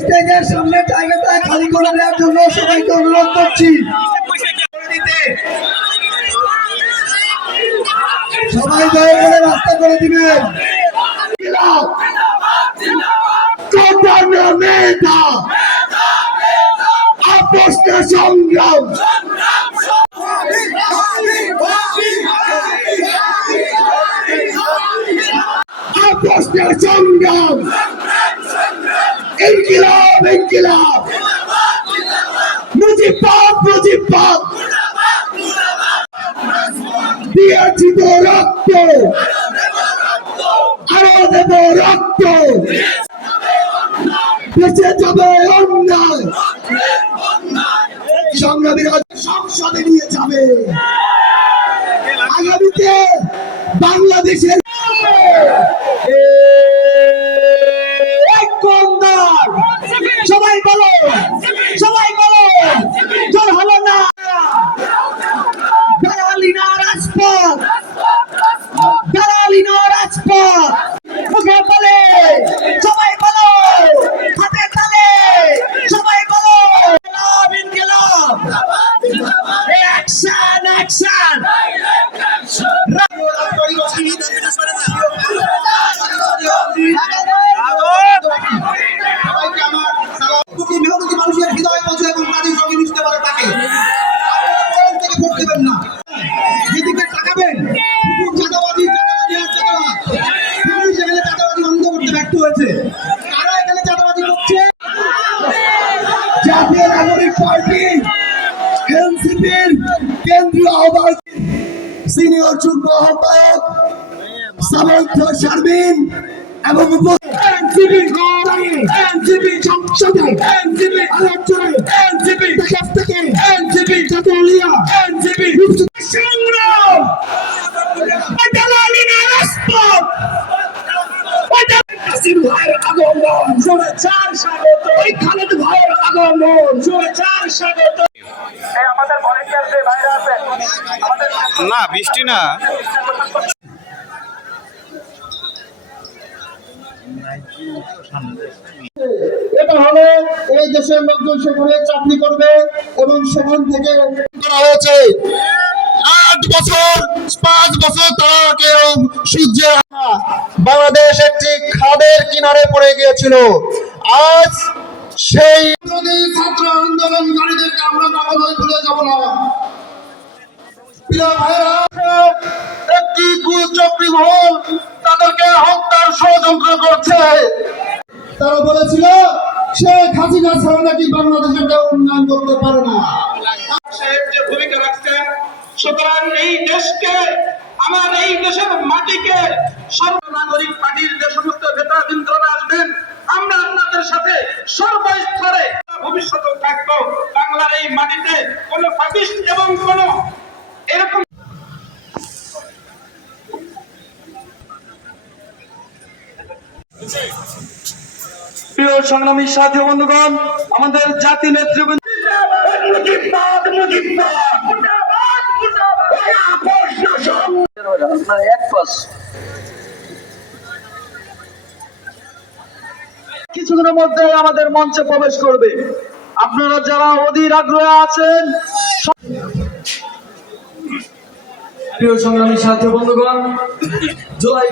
স্টেজের সামনে জায়গাটা খালি করে দেওয়ার জন্য সবাইকে অনুরোধ করছি। সবাই দয়া করে রাস্তা করে দিবেন। আপোষের সংগ্রাম, আপোষের সংগ্রাম, ইনকিলাব ইনকিলাব, মুজিবাদ মুজিবাদ, দিয়েছি তো রক্ত, আরো দেব রক্ত, বেঁচে যাবে অন্যায়, সংগ্রামীরা সংসদে নিয়ে যাবে। আগামীতে বাংলাদেশের সবাই বলো, সবাই বলো, জোর হলো না। দালালি না রাজপথ, দালালি না রাজপথ, মুখে বলে সবাই বলো, হাতে তালে সবাই বলো, ইনকিলাব, অ্যাকশন অ্যাকশন। মানুষের হৃদয় বোঝে এবং তাদের সঙ্গে মিশতে পারে তাকে ভোট দেবেন না। যেদিকে তাকাবেন চাঁদাবাজি সেখানে চাঁদাবাজি বন্ধ করতে ব্যর্থ হয়েছে। কারা এখানে চাঁদাবাজি করছে? জাতীয় নাগরিক পার্টি এনসিপির কেন্দ্রীয় আহ্বায়ক সিনিয়র যুগ্ম আহ্বায়ক সামন্ত শারমিন এবং এনসিপি সংসদে এনসিপি আলোচনায় এনসিপি থেকে এনসিপি জাতীয় এনসিপি সংগ্রাম, দালালি না রাজপথ, কাসিম ভাইয়ের আগমন, শুভেচ্ছার স্বাগত, খালেদ ভাইয়ের আগমন, শুভেচ্ছার স্বাগত। আমাদের ভলেন্টিয়ারদের ভাইরা আছে না, বৃষ্টি না। এটা হলো এই দেশের লোকজন সেখানে চাকরি করবে এবং সেখান থেকে করা হয়েছে 8 বছর 5 বছর তারা কেউ সূর্যের বাংলাদেশ একটি খাদের কিনারে পড়ে গিয়েছিল। আজ সেই ছাত্র আন্দোলনকারীদেরকে আমরা কখনোই ভুলে যাব না। প্রিয় ভাইরা, একটি কুচক্রী মহল তাদেরকে হত্যার ষড়যন্ত্র করছে। তারা বলেছিল শেখ হাসিনা ছাড়া নাকি বাংলাদেশের কেউ উন্নয়ন করতে পারে না। যে ভূমিকা রাখছেন, সুতরাং এই দেশকে, আমার এই দেশের মাটিকে সর্বনাগরিক পার্টির যে সমস্ত নেতাবৃন্দরা আসবেন, আমরা আপনাদের সাথে সর্বস্তরে ভবিষ্যতেও থাকবো। বাংলার এই মাটিতে কোন ফাঁসিস্ট এবং কোন এরকম প্রিয় সংগ্রামী সাথী বন্ধুগণ, আমাদের জাতি নেতৃবৃন্দ কিছুদিনের মধ্যে আমাদের মঞ্চে প্রবেশ করবে। আপনারা যারা অধীর আগ্রহে আছেন, প্রিয় সংগ্রামী সাথী বন্ধুগণ, জুলাই